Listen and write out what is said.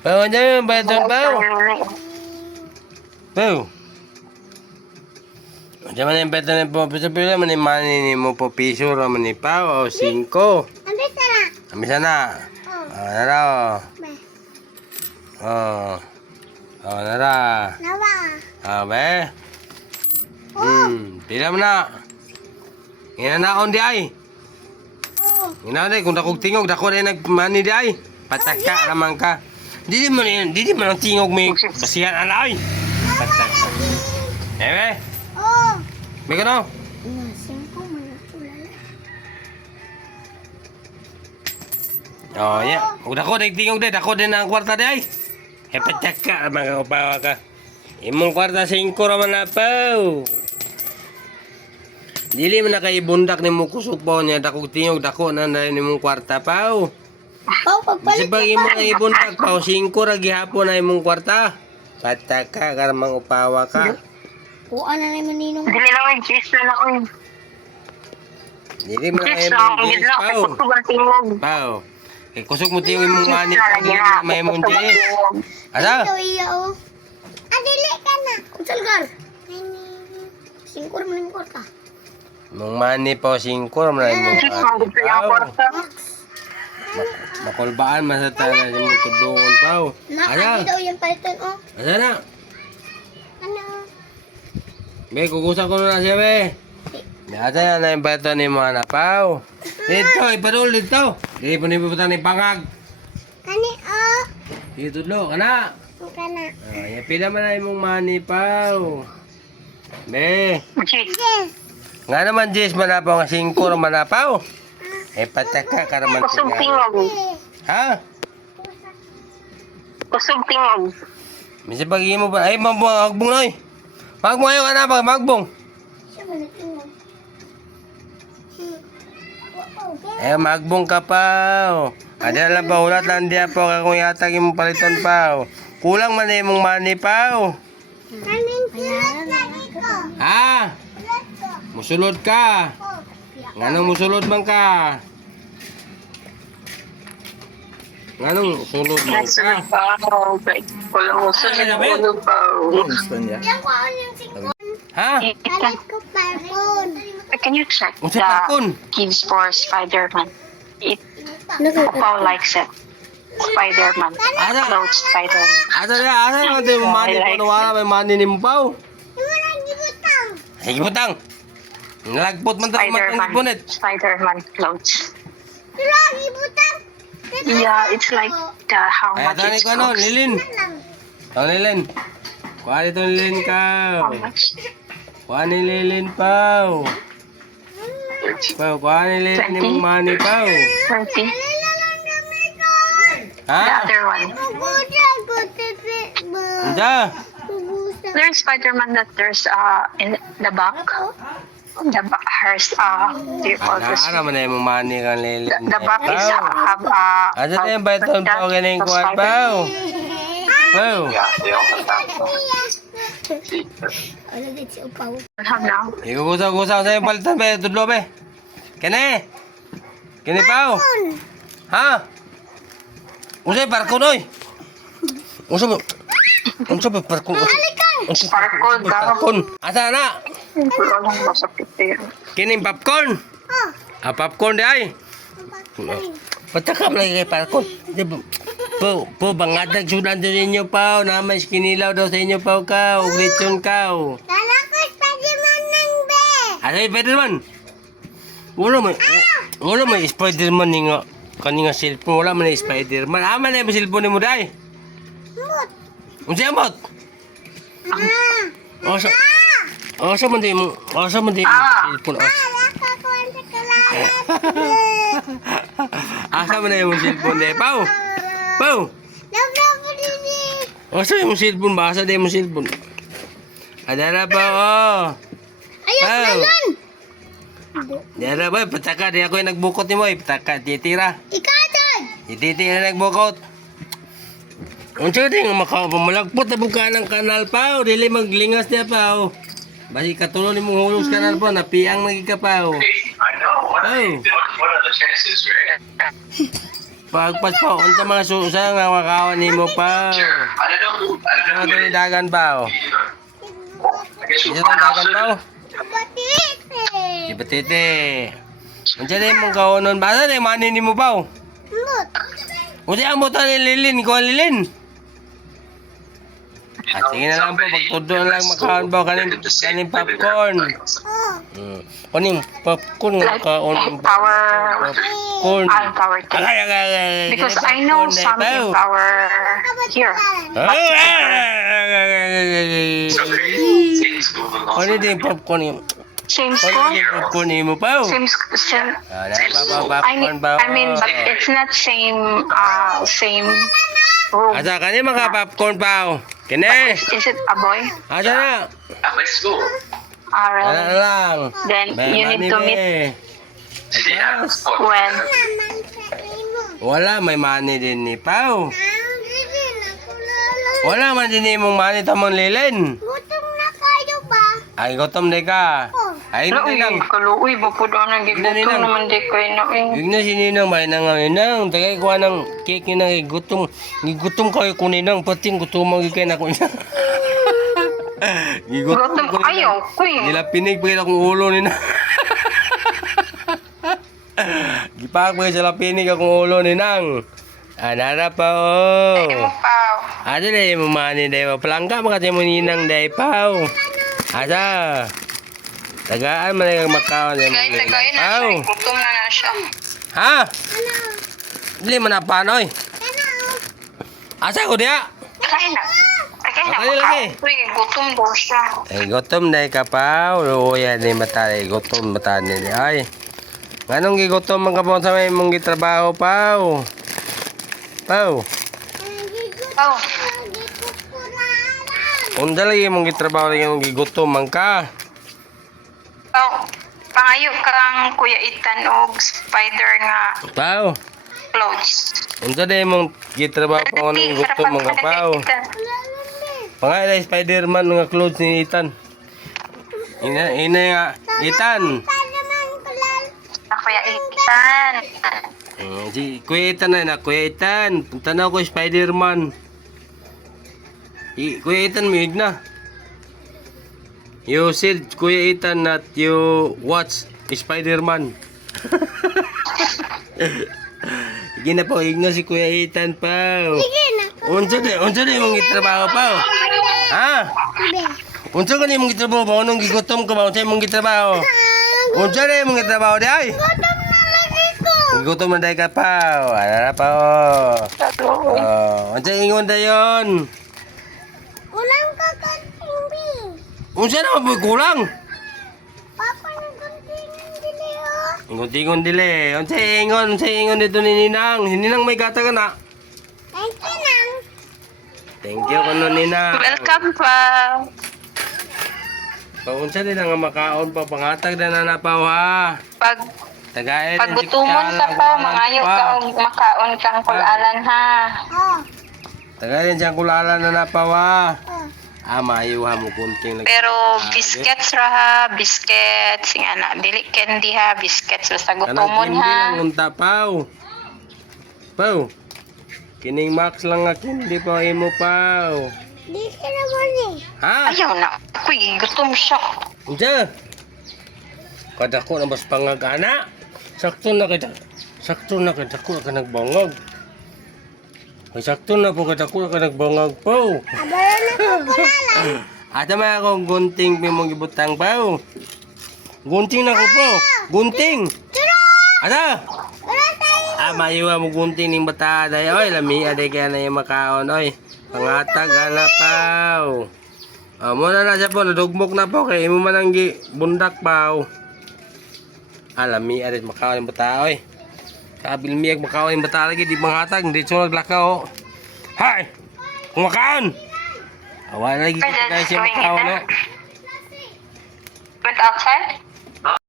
Pao, ano yung bayad pao? Pao. Diyan man yung beta na po, piso piso man yung money ni mo po piso raman ni Pao o singko. Ande sana. Kami sana. Oh. Ah, nara. Be. Oh. Oh, nara. Nawa. Ah, be. Hmm, pila mo na. Ina na akong di ay. Oh. Ina na, kung dakog tingog, dako rin nagmani di ay. Pataka naman ka. Di di mo rin, di di mo lang tingog may basihan ala ay. Pataka. Eh, be. Oh. May ka no? Nasin ko mga tulala. Oh, ya. Ug dako day tingog day, dako din ang kwarta di ay. Hepatak ka mga upawa ka. Imong kwarta 5 raman na paw. Dili man na kay bundak ni mo kusog pa niya dako tingog dako na na ni mong kwarta paw. Pao, Kasi pagpalit pag imo nga ibundak paw 5 ra gihapon na imong kwarta. Pataka ka mang upawa ka. Kuha na naman ninong. Dili lang yung cheese na lang. Uy. Dili man na Cheese kay lang. imong. Kutugan tingog. Paw. Kay kusog mo tingog imong mani pa dili na may imong cheese. Asa? Ito iya oh. Adili ka na. Kunsalgar. Singkur mo ng kwarta. Mong mani pa 5 ra man na imong Cheese kwarta. Makulbaan man sa tanan imong tudungon paw. Nakakadi Asa? daw yung palitan oh. Asa na? Ano? Be, kukusa ko na siya, be. Nasa na yung bato ni mga napaw. Dito, ipadol dito. Di pa nipuputan ni pangag. Kani oh. Dito lo, kana. Ka na. Ah, yapila man na imong mani paw. Be. Yes. nga naman Jess manapaw nga singkor manapaw. Eh pataka ka naman Kusog tingog. Ha? Kusog tingog. Misa pag mo ba? Ay, mabuang agbong noy. Magbong ayo ka na ba? Magbong. Eh, magbong ka pa. Ada lang pa ulat lang diya po kung yatag imong paliton pa. Kulang man na imong money pa. Ko. Ha? Musulod ka. Oh. Nganong musulod man ka? Nganong musulod man ka? ano. Ha? Can you check the kids for Spider-Man? It. Pao likes it. Spider-Man. Ada. Clothes Spider-Man. Asa na, asa na ko na wala may money ni Mpaw. Yung walang gibutang. Sige butang. Nalagpot man tayo matang Spider-Man. ipunit. Spider-Man clothes. Yeah, it's like the how Ay, much tani it ko no, costs. Lilin. lang. Tang Lilin. Kuha dito Lilin ka. How much? Kuha ni Lilin Pau. Pau, kuha ni Lilin yung money Pau. 20. The Ha? other one. Pugusan. There's Spider-Man that there's uh in the back. The uh what do you call this? Ano man na yung money kang Lilin. The, back is uh, have uh Ano na yung bayton din si Upaw? Have now. Ikukusaw-kusaw sa yung palitan be, tudlo be. Kene. Kene Pau. Ha? Unsay barko noy? Unsa ba? Unsa ba barko? Unsa Sparkle daw. barko? Asa na? Wala lang masakit yan. Kining popcorn. Oh, Ah, popcorn di ay. Patakam lagi kay popcorn. Di? Po, po, bangatag sudan doon sa inyo pa. Namay kinilaw daw sa inyo pa ka. Lechon ka. o. Kala ko Spiderman ng be. Ano yung Spiderman? Wala may, wala may Spiderman ni nga. Kani nga cellphone, wala man yung Spiderman. Ah, man na yung cellphone ni mo dahil. Mut. Unsa amot? Ah. O sa... O sa man di mo... O sa man di mo Ah. cellphone. Sakalamat. Asa man na yung cellphone dahil. Pau! Pau! Labla po din eh. O sa yung cellphone ba? Asa di mo cellphone? Adara pa o. Ayos na yun. Adara ba? Pataka. Di ako yung nagbukot ni mo. eh. Pataka. Titira. Ikaw doon. Titira nagbukot. Unsa di nga makapamalagpot na buka ng kanal pa. Dili maglingas niya pa. o. Basi katulong ni mong hulog sa kanal pa. Napiang naging ka pa. o. I know. What, Oh. what, are the chances, right? Pagpas po, unsa mga susa nga makawan nimo pa. Unsa mga dagan pa. Unsa mga dagan pa. Batite. Batite. Unsa na mong kaonon ba? Ano na mani nimo pa? Mut. Unsa ang motor ni Lilin? Ang Lilin. At sige na lang po, pagtudo na lang makaon ba kanin, kanin popcorn. Oh. Hmm. Kanin popcorn nga kaon. power, Popcorn. ah, power Ay, thing. ay, ay, ay, ay, Because I know some in power here. Ah, ay, ay, ay, ay, ay, ay, ay. Ano din popcorn yung... Same Ano school. popcorn mo pa? Same, sc- same. Ah, na, pa, pa, I popcorn mean? I mean, but it's not same, uh, same room. Asa ka ni mga popcorn pa? Kene? Is it a boy? Asa na? Ah, Ano really? lang? Then May you need to meet eh? Yes. when Naman sa imo. Wala, may money din ni Pao. Na. Wala man din ni mong money tamang lilin. Gutom na kayo ba? Ay, gutom di ka. Ay, hindi lang. kaluoy ba po doon ang gigutom lang. naman di kayo na eh. Huwag na si Ninang, may nang inang. Tagay ko ng cake nang gutom. Gigutom kayo ko ninang. Pating gutom ang ikay na ko niya. Gigutom Gutom ko ninang. ayaw ko eh. Nila pinig pa akong ulo ni na. Gipak pa sila pinig akong ulo ni nang. Anara pa oh. Hindi mo pa. Ada deh mo mani pelangga makati mo ninang deh pau. Ada. Tagaan man ang makaon deh mo Tagay, tagay ninang na siya. Gutom na na siya. Ha? Dili man apa noy. Asa ko dia? Tagay na. Tagay na. Uy, gutom daw siya. Eh gutom deh ka pau. Luya ni mata deh gutom mata ni. Ay. Nganong gigutom man kapon sa may mong gitrabaho pau? Pau. Oh, Unda lagi mong gitrabaho lagi mong gigutom man ka. Pangayo kang Kuya Itan og spider nga Pau. clothes. Unsa deh mong gitrabaho pa ko ng gutom man ka pau? Pangay na Spider-Man nga clothes ni Ethan. Ina ina nga Ethan. Na Kuya Itan. Hmm, si Kuya Ethan na na Kuya Ethan. Punta na ako Spider-Man. I, Kuya Ethan mig na. You said Kuya Ethan that you watch Spider-Man. Sige na po, igno si Kuya Ethan pa. Sige na. Unsa di, unsa di mong gitrabaho pa? Ha? Unsa ka ni mong gitrabaho ba? Anong gigutom ka ba? Unsa mong gitrabaho? Unsa di mong gitrabaho di ay? gutom na lagi ko. Gigutom na dahil ka pa. Ano na pa. Oh, unsa ingon dayon? Unsa na mo kulang? Papa ng kantingan dili oh. Ingon-ingon dili. Unsa ingon? Unsa ingon dito ni Ninang? Si Ninang may gata ka na. Thank you nang. Thank you kuno Ninang. Welcome pa. Pag unsa din nga makaon pa pangatag na na napaw ha. Pag Tagay pag gutumon ka pa, mangayo ka og makaon kang kulalan ha. Oh. Tagay din siyang kulala na napaw ha. Oh. Ah, maayo ha mo kunting lagi. Pero biscuits ra ha, biscuits nga na dili candy ha, biscuits basta Kanang gutomon hindi lang ha. unta paw. Paw. Kining max lang nga hindi pa imo paw. Di ka naman eh. Ha? Ayaw na. Kuy, gutom siya. Unsa? Kada ko na mas pangagana. Sakto na kita. Sakto na kita ko ka nagbangag. Ay sakto na po kita ko ka nagbangag paw. Abala na ko kulala. Ata may akong gunting pimong gibutang paw. Gunting na ko po. Gunting. Turo tayo. Ah, mayuwa mo gunting ning bata day. Oy, lami aday kaya na yung makaon. Oy, pangatag ana paw. Ah, mo na siya po, nadugmok na po kay imo man ang gi bundak paw. Ah, lami aday makaon yung bata oy. Kabil miyag makaon yung bata lagi di mangatag, hindi sunod lakaw. Hay! Kumakaon! Awa lagi kita guys yung makaon no. Went outside?